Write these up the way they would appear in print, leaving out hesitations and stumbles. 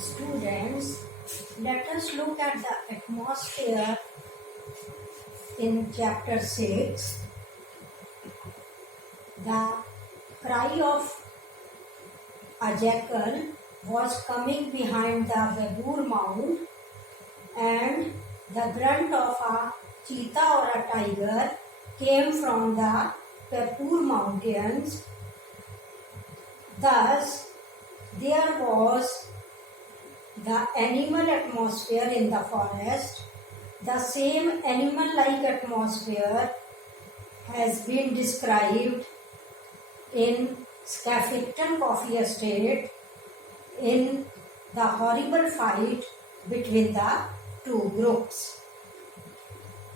Students, let us look at the atmosphere in chapter 6. The cry of a jackal was coming behind the Babur mound, and the grunt of a cheetah or a tiger came from the Papur mountains. Thus, there was the animal atmosphere in the forest. The same animal-like atmosphere has been described in Skeffington Coffee Estate in the horrible fight between the two groups.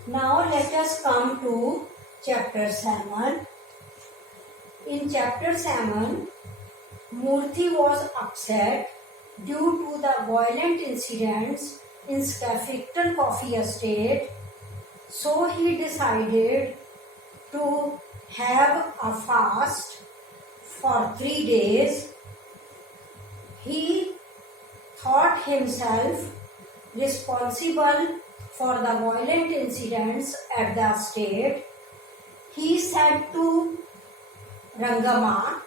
Now let us come to Chapter 7. In Chapter 7, Murthy was upset due to the violent incidents in Skeffington Coffee Estate, so he decided to have a fast for 3 days. He thought himself responsible for the violent incidents at the estate. He said to Rangama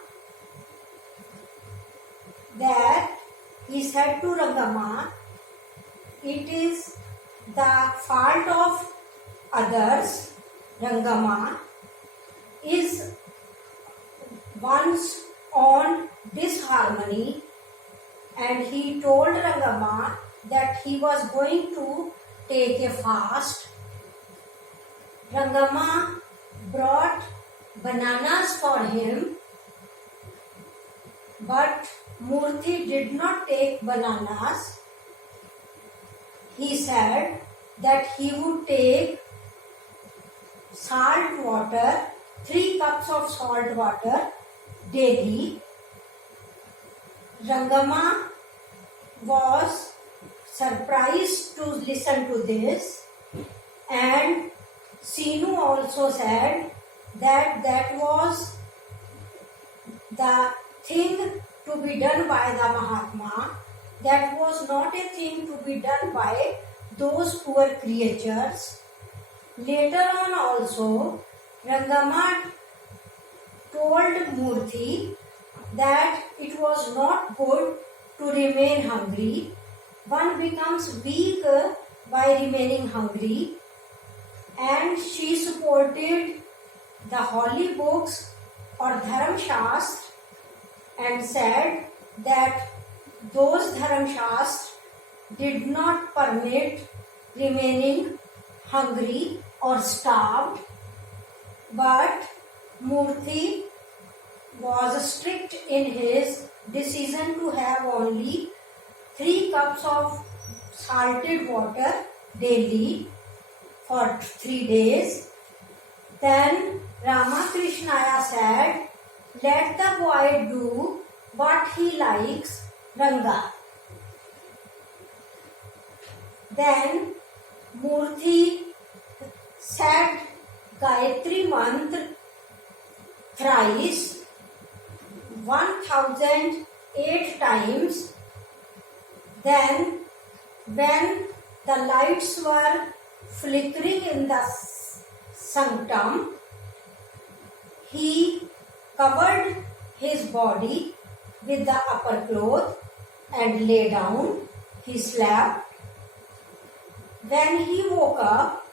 it is the fault of others. Rangama is one's own disharmony, and he told Rangama that he was going to take a fast. Rangama brought bananas for him, but Murthy did not take bananas. He said that he would take salt water, 3 cups of salt water daily. Rangama was surprised to listen to this, and Sinu also said that that was the thing to be done by the Mahatma. That was not a thing to be done by those poor creatures. Later on also, Rangama told Murthy that it was not good to remain hungry. One becomes weak by remaining hungry, and she supported the holy books or Dharam Shastra and said that those Dharam Shastra did not permit remaining hungry or starved, but Murthy was strict in his decision to have only 3 cups of salted water daily for 3 days. Then Ramakrishnaya said, let the boy do what he likes, Ranga. Then Murthy said Gayatri Mantra thrice, 1008 times. Then when the lights were flickering in the sanctum, he covered his body with the upper cloth and lay down. He slept. When he woke up,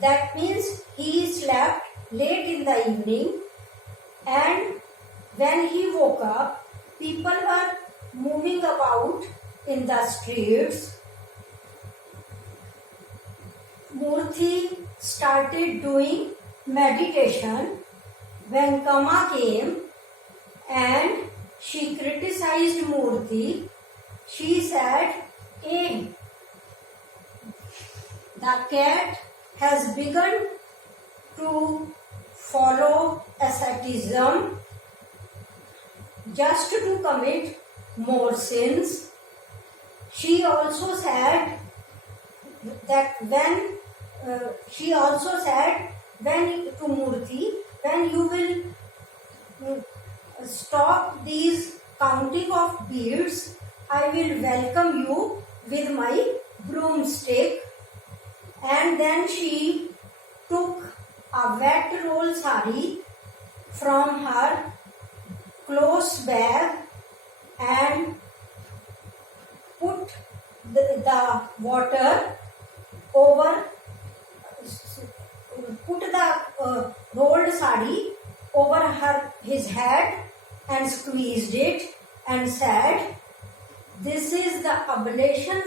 that means he slept late in the evening, and when he woke up, people were moving about in the streets. Murthy started doing meditation when Kama came and she criticized Murthy. She said, hey, the cat has begun to follow asceticism just to commit more sins. She also said to Murthy, when you will stop these counting of beads, I will welcome you with my broomstick. And then she took a wet roll sari from her clothes bag and put the water over, put the rolled sari over his head and squeezed it and said, "This is the oblation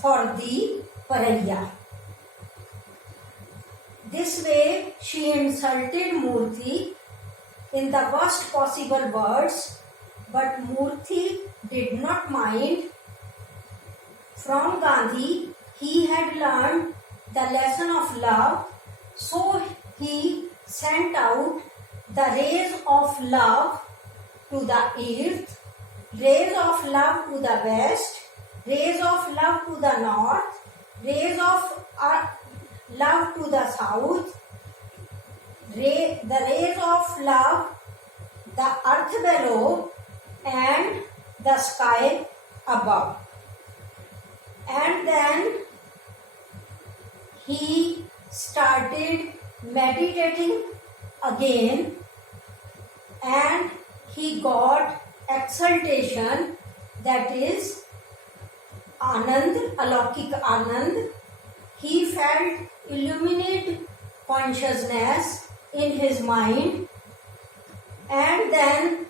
for the Paraya." This way she insulted Murthy in the worst possible words, but Murthy did not mind. From Gandhi, he had learned the lesson of love, so he sent out the rays of love to the earth, rays of love to the west, rays of love to the north, rays of love to the south, the rays of love, the earth below and the sky above. And then he started meditating again and he got exaltation, that is Anand, Alaukik Anand. He felt illuminated consciousness in his mind, and then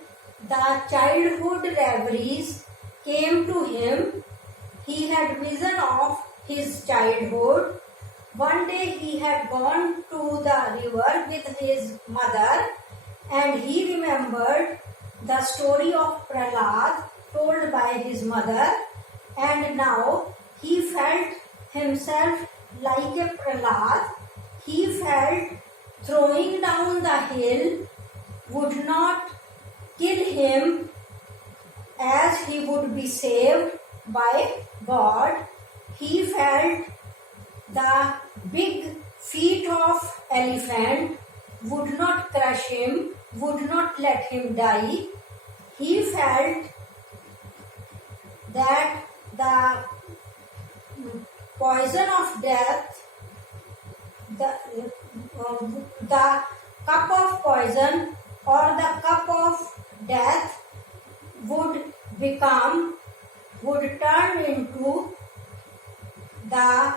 the childhood reveries came to him. He had vision of his childhood. One day he had gone to the river with his mother and he remembered the story of Prahlad told by his mother, and now he felt himself like a Prahlad. He felt throwing down the hill would not kill him, as he would be saved by God. He felt the big feet of elephant would not crush him, would not let him die. He felt that the poison of death, the cup of poison or the cup of death would turn into the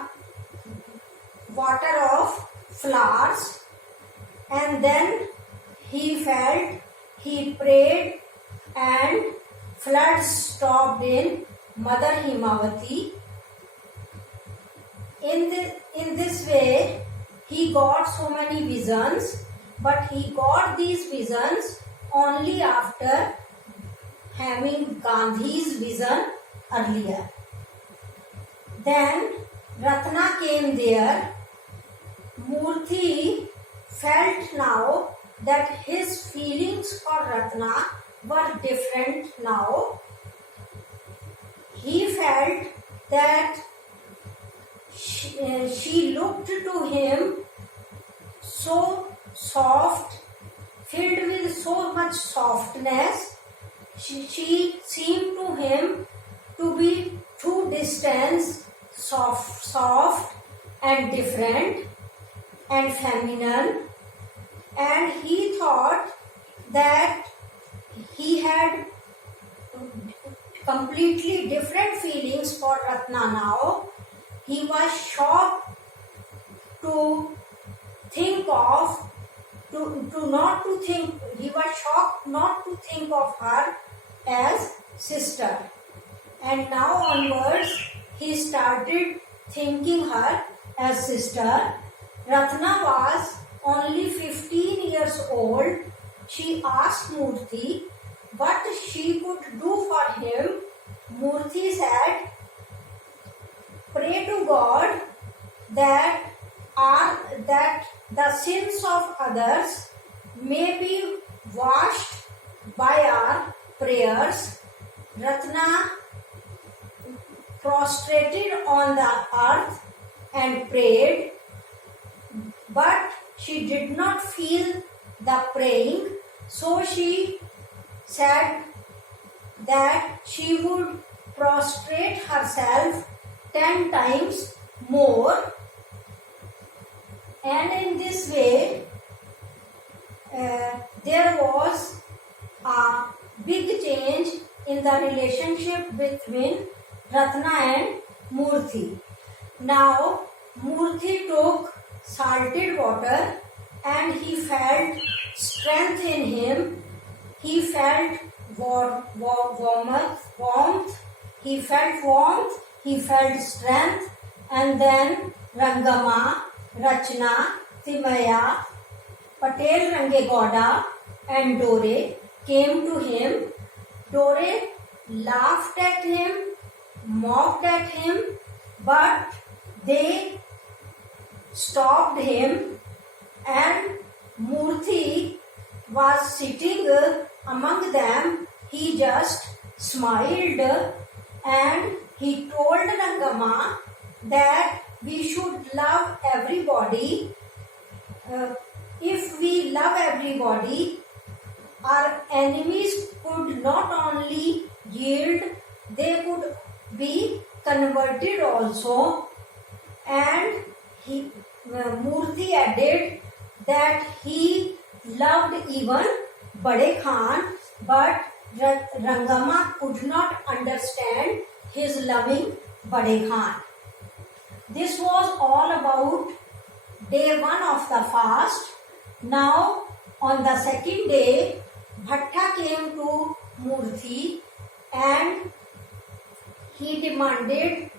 water of flowers. And then he prayed and floods stopped in Mother Himavati. In this way, he got so many visions, but he got these visions only after having Gandhi's vision earlier. Then Ratna came there. Murthy felt now that his feelings for Ratna were different now. He felt that she looked to him so soft, filled with so much softness. She seemed to him to be too distant, soft and different and feminine, and he thought that he had completely different feelings for Ratna now. He was shocked to think of, he was shocked not to think of her as sister. And now onwards, he started thinking her as sister. Ratna was only 15 years old. She asked Murthy what she could do for him. Murthy said, "Pray to God that the sins of others may be washed by our prayers." Ratna prostrated on the earth and prayed, but she did not feel the praying, so she said that she would prostrate herself 10 times more, and in this way there was a big change in the relationship between Ratna and Murthy. Now Murthy took salted water and he felt strength in him. He felt warmth, he felt strength, and then Rangama, Rachna, Timaya, Patel Rangegoda and Dore came to him. Dore laughed at him, mocked at him, but they stopped him, and Murthy was sitting among them. He just smiled and he told Rangama that we should love everybody. If we love everybody, our enemies could not only yield, they could be converted also. And Murthy added that he loved even Bade Khan, but Rangama could not understand his loving Bade Khan. This was all about day 1 of the fast. Now on the second day, Bhatta came to Murthy and he demanded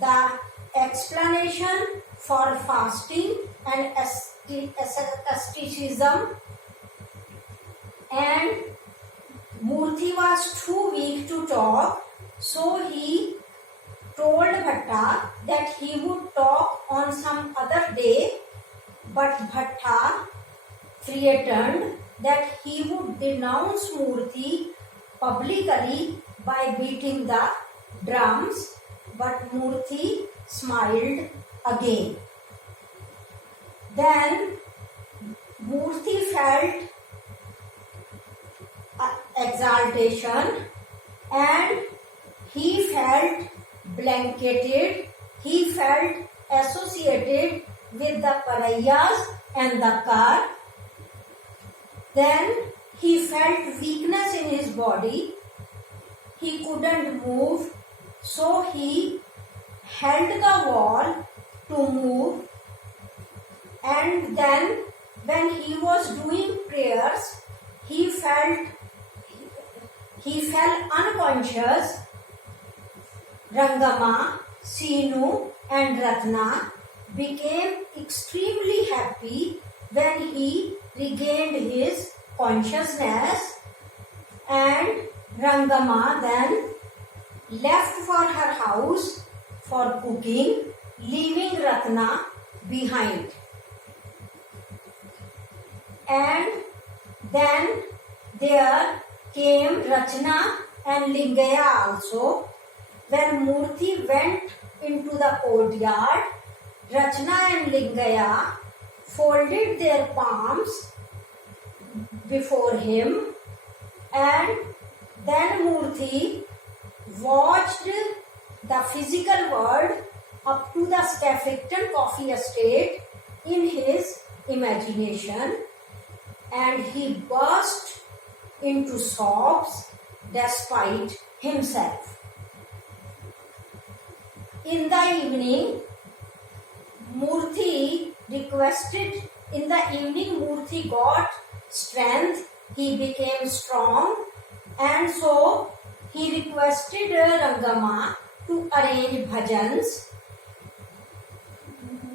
the explanation for fasting and asceticism, and Murthy was too weak to talk, so he told Bhatta that he would talk on some other day, but Bhatta threatened that he would denounce Murthy publicly by beating the drums, but Murthy smiled again. Then Murthy felt exaltation and he felt blanketed, he felt associated with the parayas and the car. Then he felt weakness in his body, he couldn't move, so he held the wall to move, and then when he was doing prayers, he fell unconscious. Rangama, Sinu and Ratna became extremely happy when he regained his consciousness, and Rangama then left for her house for cooking, leaving Ratna behind. And then there came Rachna and Lingaya also. When Murthy went into the courtyard, Rachna and Lingaya folded their palms before him, and then Murthy watched the physical world up to the Skeffington coffee estate in his imagination, and he burst into sobs despite himself. In the evening, Murthy got strength, he became strong, and so he requested Rangama to arrange bhajans.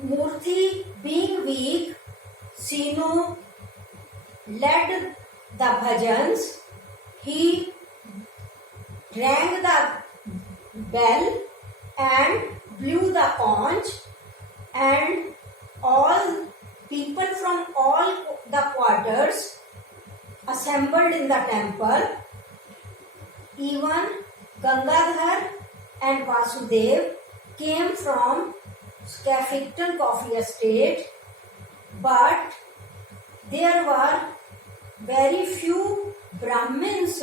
Murthy being weak, Sinu led the bhajans. He rang the bell and blew the conch, and all people from all the quarters assembled in the temple. Even Gangadhar and Vasudev came from Skeffington coffee estate, but there were very few Brahmins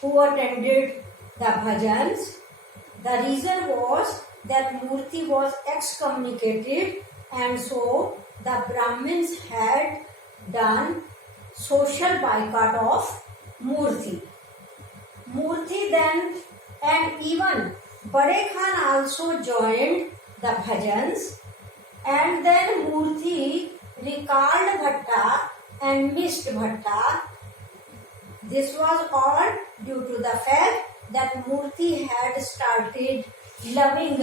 who attended the bhajans. The reason was that Murthy was excommunicated, and so the Brahmins had done social boycott of Murthy. Murthy then, and even Bade Khan also joined the bhajans, and then Murthy recalled Bhatta and missed Bhatta. This was all due to the fact that Murthy had started loving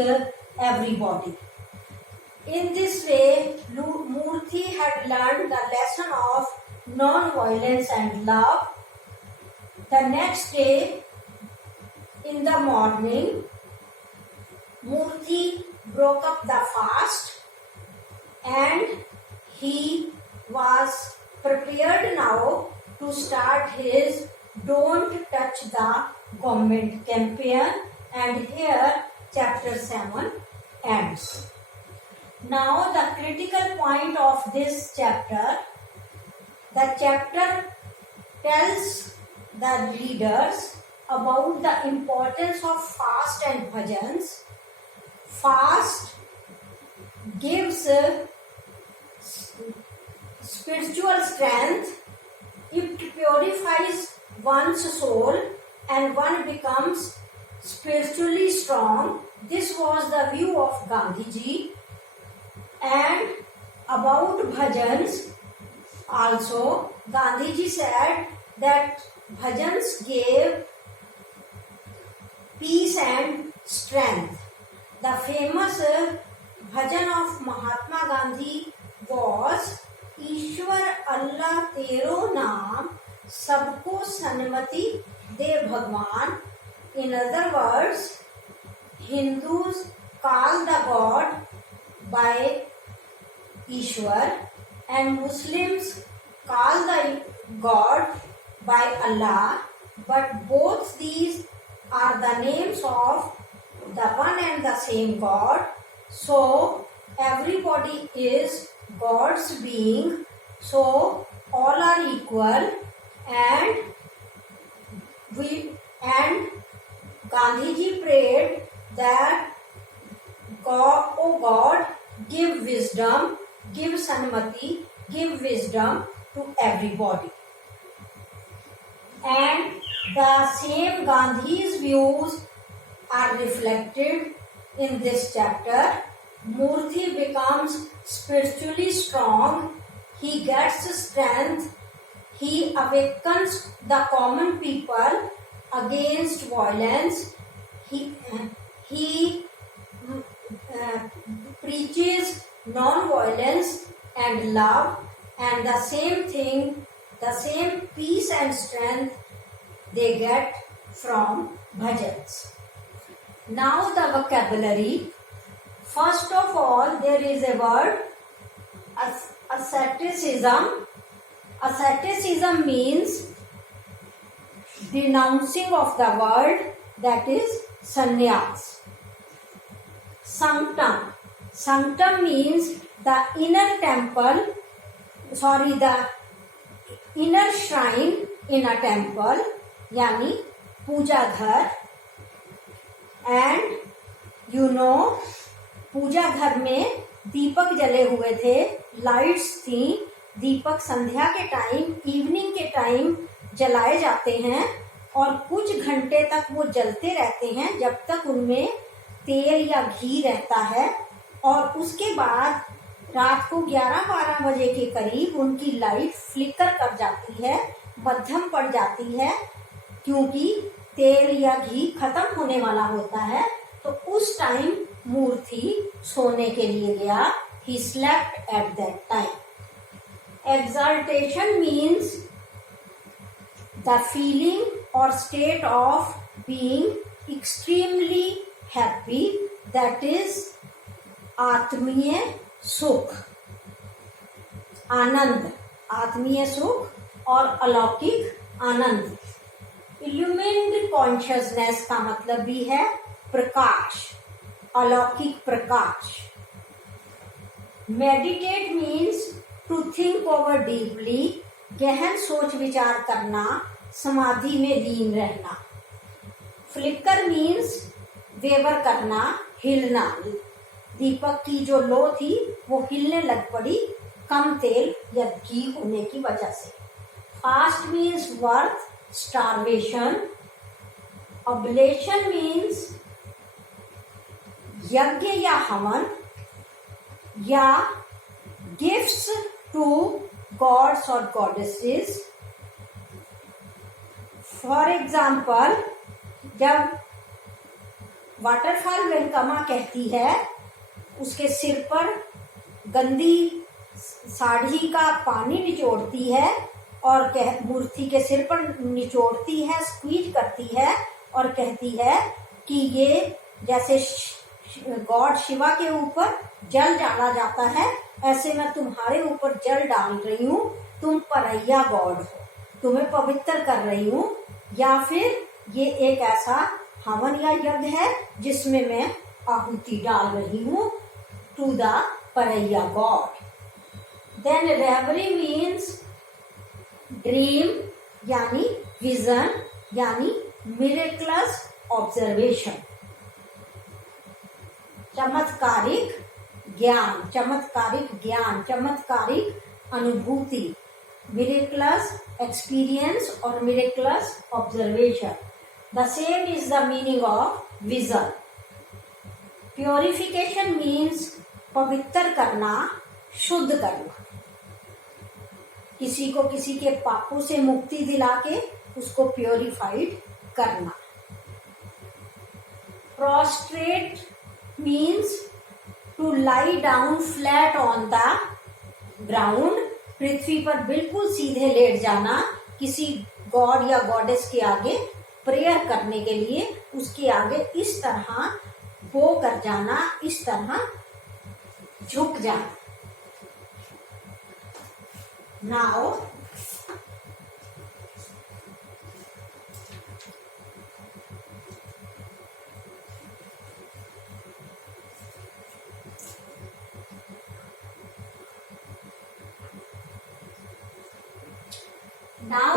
everybody. In this way, Murthy had learned the lesson of non-violence and love. The next day, in the morning, Murthy broke up the fast and he was prepared now to start his Don't Touch the Government campaign, and here chapter 7 ends. Now the critical point of this chapter, the chapter tells the readers about the importance of fast and bhajans. Fast gives spiritual strength. It purifies one's soul and one becomes spiritually strong. This was the view of Gandhiji. And about bhajans also, Gandhiji said that bhajans gave peace and strength. The famous bhajan of Mahatma Gandhi was ईश्वर अल्लाह तेरो नाम सबको सन्मति दे भगवान. In other words, Hindus call the God by Ishwar and Muslims call the God by Allah, but both these are the names of the one and the same God. So everybody is God's being, so all are equal, and Gandhiji prayed that God, oh God, give wisdom, give sanmati, give wisdom to everybody. And the same Gandhi's views are reflected in this chapter. Murthy becomes spiritually strong. He gets strength. He awakens the common people against violence. He preaches non-violence and love, and the same thing, the same peace and strength they get from bhajans. Now the vocabulary. First of all, there is a word, asceticism. Asceticism means denouncing of the world, that is sannyas. Sanctum. Sanctum means the inner temple, the inner shrine in a temple, yani puja ghar. And you know, पूजा घर में दीपक जले हुए थे, lights थी. दीपक संध्या के time, evening के time जलाए जाते हैं और कुछ घंटे तक वो जलते रहते हैं जब तक उनमें तेल या घी रहता है, और उसके बाद रात को 11-12 बजे के करीब उनकी लाइट फ्लिकर कर जाती है, मध्यम पड़ जाती है, क्योंकि तेल या घी खत्म होने वाला होता है. तो उस टाइम मूर्ति सोने के लिए गया. He slept at that time. Exaltation means the feeling or state of being extremely happy, that is आत्मीय सुख, आनंद, आत्मीय सुख और अलौकिक आनंद. इल्यूमिन्ड कॉन्शियसनेस का मतलब भी है प्रकाश, अलौकिक प्रकाश. Meditate means to think over deeply, गहन सोच विचार करना, समाधि में लीन रहना। फ्लिकर मीन्स वेवर करना, हिलना। दीपक की जो लो थी वो हिलने लग पड़ी कम तेल या घी होने की वजह से। Fast means worth, starvation. Oblation means यज्ञ या हवन या गिफ्ट्स टू गॉड्स और गॉडेसेस। फॉर एग्जाम्पल, जब वाटरफॉल वेलकमा कहती है, उसके सिर पर गंदी साड़ी का पानी निचोड़ती है और मूर्ति के सिर पर निचोड़ती है, स्क्वीज करती है और कहती है कि ये जैसे गॉड शिवा के ऊपर जल डाला जाता है, ऐसे मैं तुम्हारे ऊपर जल डाल रही हूँ, तुम परैया गॉड हो, तुम्हें पवित्र कर रही हूँ। या फिर ये एक ऐसा हवन या यज्ञ है जिसमें मैं आहुति डाल रही हूँ to the pariah god. Then reverie means dream यानी विजन यानी मिरेकलस ऑब्जर्वेशन। चमत्कारिक ज्ञान, चमत्कारिक ज्ञान, चमत्कारिक अनुभूति, मिरेकलस एक्सपीरियंस और miraculous observation. The same is the meaning of vision. Purification means पवित्र करना, शुद्ध करना। किसी को किसी के पापों से मुक्ति दिला के उसको प्योरीफाइड करना। Prostrate means to lie down flat on the ground. पृथ्वी पर बिल्कुल सीधे लेट जाना, किसी गॉड या गॉडेस के आगे प्रेयर करने के लिए उसके आगे इस तरह बो कर जाना, इस तरह झुक जाना। Now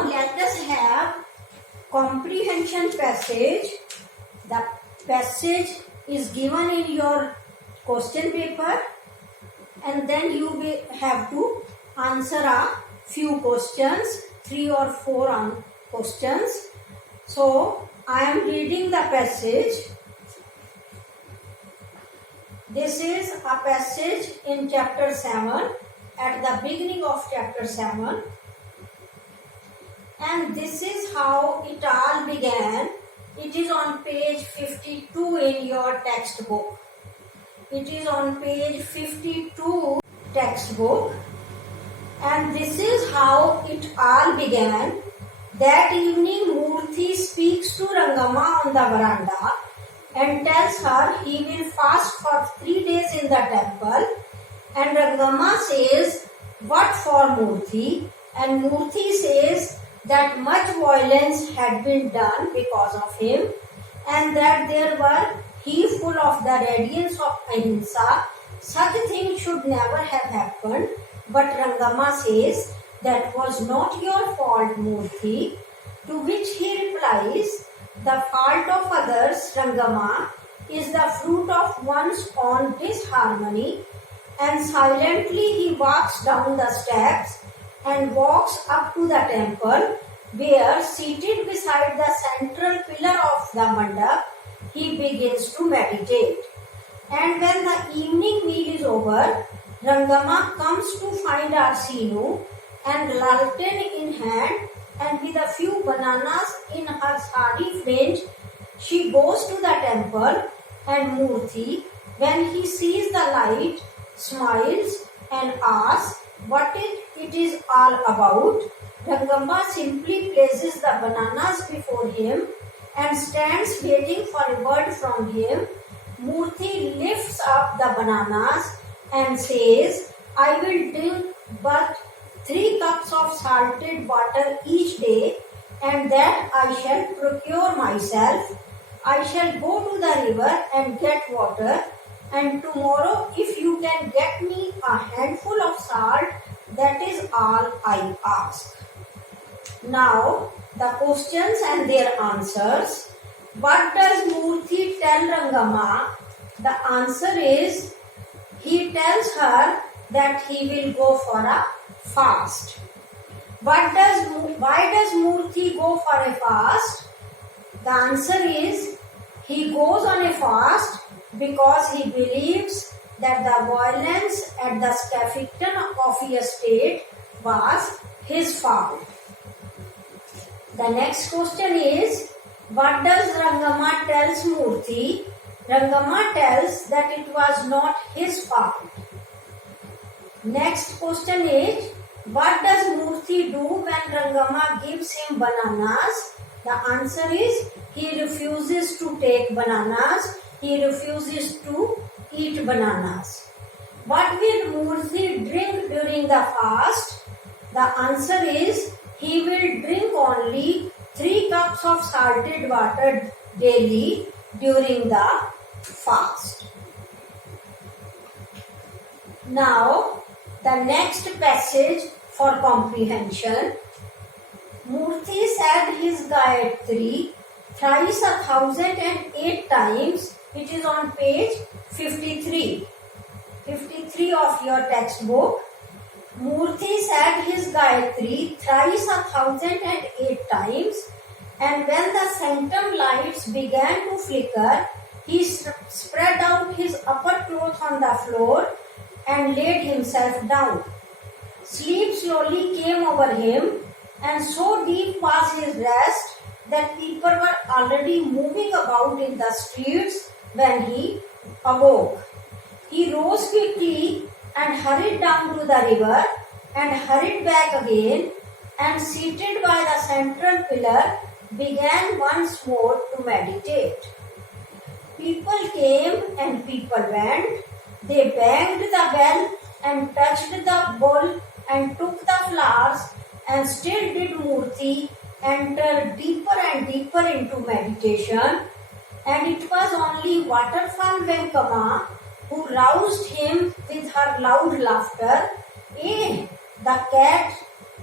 let us have comprehension passage. The passage is given in your question paper and then you will have to answer a few questions, 3 or 4 questions. So I am reading the passage. This is a passage in chapter 7, at the beginning of chapter 7. And this is how it all began. It is on page 52 in your textbook. It is on page 52 textbook. And this is how it all began. That evening Murthy speaks to Rangama on the veranda and tells her he will fast for 3 days in the temple. And Rangama says, "What for, Murthy?" And Murthy says that much violence had been done because of him and that there were he full of the radiance of ahimsa. Such things should never have happened. But Rangama says, "That was not your fault, Murthy." To which he replies, "The fault of others, Rangama, is the fruit of one's own disharmony." And silently he walks down the steps and walks up to the temple, where, seated beside the central pillar of the mandap, he begins to meditate. And when the evening meal is over, Rangama comes to find Arsinu, and lantern in hand, and with a few bananas in her sari fringe, she goes to the temple. And Murthy, when he sees the light, smiles and asks what it is all about. Rangama simply places the bananas before him and stands waiting for a word from him. Murthy lifts up the bananas and says, "I will drink but 3 cups of salted water each day, and that I shall procure myself. I shall go to the river and get water, and tomorrow if you can get me a handful of salt, that is all I ask." Now the questions and their answers. What does Murthy tell Rangama? The answer is he tells her that he will go for a fast. Why does Murthy go for a fast? The answer is he goes on a fast because he believes that the violence at the Skeffington Coffee Estate was his fault. The next question is, what does Rangama tells Murthy? Rangama tells that it was not his fault. Next question is, what does Murthy do when Rangama gives him bananas? The answer is, he refuses to take bananas. He refuses to eat bananas. What will Murthy drink during the fast? The answer is, he will drink only 3 cups of salted water daily during the fast. Now, the next passage for comprehension. Murthy said his Gayatri thrice 1,008 times. It is on page 53 of your textbook. Murthy said his Gayatri thrice 1,008 times, and when the sanctum lights began to flicker, he spread out his upper cloth on the floor and laid himself down. Sleep slowly came over him, and so deep was his rest that people were already moving about in the streets when he awoke. He rose quickly and hurried down to the river and hurried back again, and seated by the central pillar began once more to meditate. People came and people went. They banged the bell and touched the bowl and took the flowers, and still did Murthy enter deeper and deeper into meditation. And it was only Waterfall Venkama who roused him with her loud laughter. Eh, the cat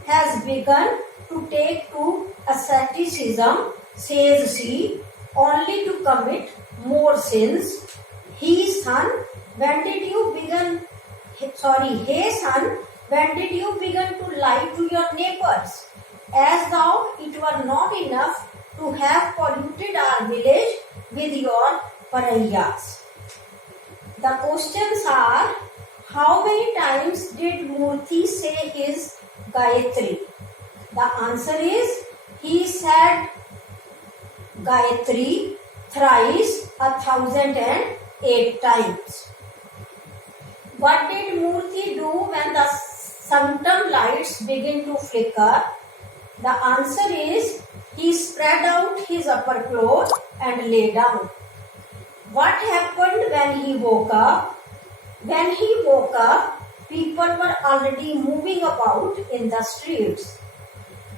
has begun to take to asceticism, says she, only to commit more sins. Hey son, when did you begin to lie to your neighbors, as though it were not enough to have polluted our village with your parayas? The questions are, how many times did Murthy say his Gayatri? The answer is, he said Gayatri thrice 1,008 times. What did Murthy do when the sanctum lights begin to flicker? The answer is, he spread out his upper cloth and lay down. What happened when he woke up? When he woke up, people were already moving about in the streets.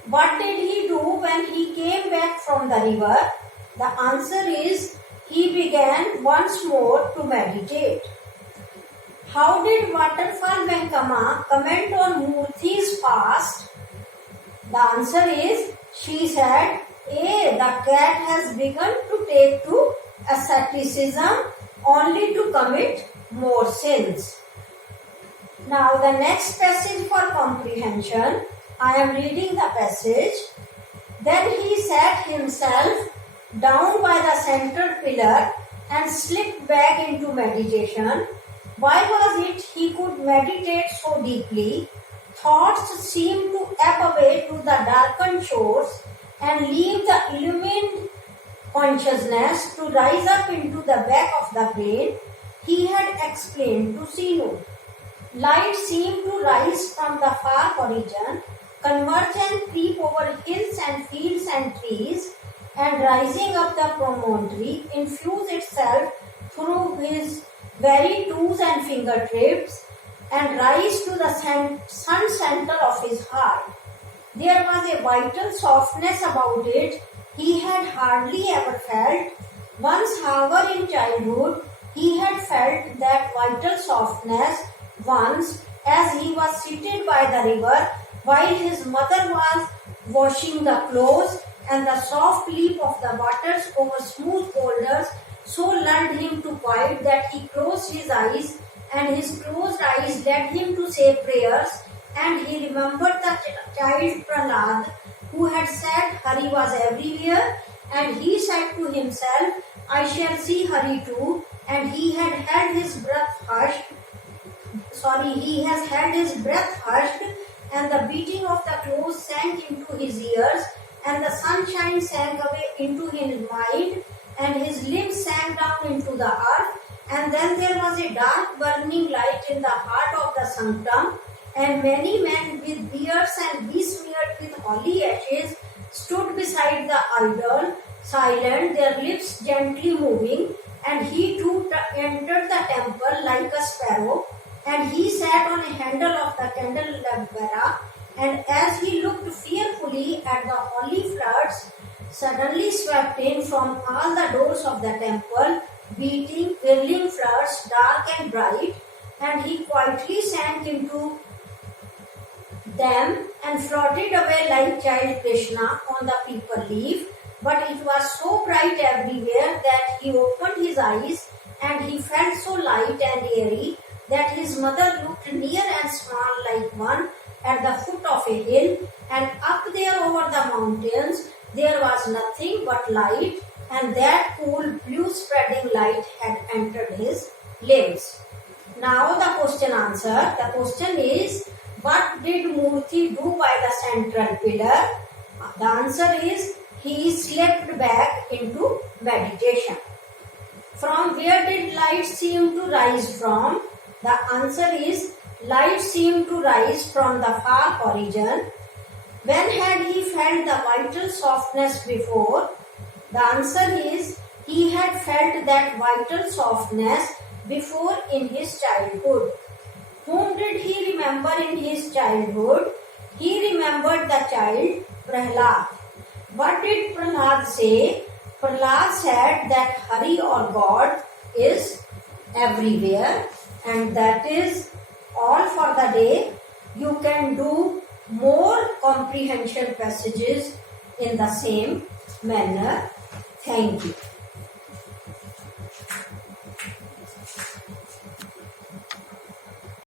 What did he do when he came back from the river? The answer is, he began once more to meditate. How did Waterfall Venkama comment on Murthy's fast? The answer is, she said, the cat has begun to take to asceticism only to commit more sins. Now the next passage for comprehension, I am reading the passage. Then he sat himself down by the central pillar and slipped back into meditation. Why was it he could meditate so deeply? Thoughts seemed to ebb away to the darkened shores and leave the illumined consciousness to rise up into the back of the brain. He had explained to Sinu. Light seemed to rise from the far horizon, converge and creep over hills and fields and trees, and rising up the promontory, infuse itself through his very toes and fingertips, and rise to the sun center of his heart. There was a vital softness about it he had hardly ever felt. Once, however, in childhood, he had felt that vital softness once as he was seated by the river while his mother was washing the clothes, and the soft leap of the waters over smooth boulders so lulled him to quiet that he closed his eyes, and his closed eyes led him to say prayers, and he remembered the child Prahlad who had said Hari was everywhere, and he said to himself, I shall see Hari too, and he has held his breath hushed, and the beating of the clothes sank into his ears, and the sunshine sank away into his mind, and his limbs sank down into the earth, and then there was a dark burning light in the heart of the sanctum, and many men with beards and besmeared with holy ashes stood beside the idol, silent, their lips gently moving, and he too entered the temple like a sparrow, and he sat on a handle of the candelabra, and as he looked fearfully at the holy floods, suddenly swept in from all the doors of the temple, beating, whirling floods, dark and bright, and he quietly sank into them and floated away like child Krishna on the paper leaf. But it was so bright everywhere that he opened his eyes, and he felt so light and airy that his mother looked near and small like one at the foot of a hill, and up there over the mountains there was nothing but light, and that cool blue spreading light had entered his limbs. Now the question answer. The question is, what did Murthy do by the central pillar? The answer is, he slipped back into meditation. From where did light seem to rise from? The answer is, light seemed to rise from the far horizon. When had he felt the vital softness before? The answer is, he had felt that vital softness before in his childhood. Whom did he remember in his childhood? He remembered the child Prahlad. What did Prahlad say? Prahlad said that Hari or God is everywhere, and that is all for the day. You can do more comprehension passages in the same manner. Thank you.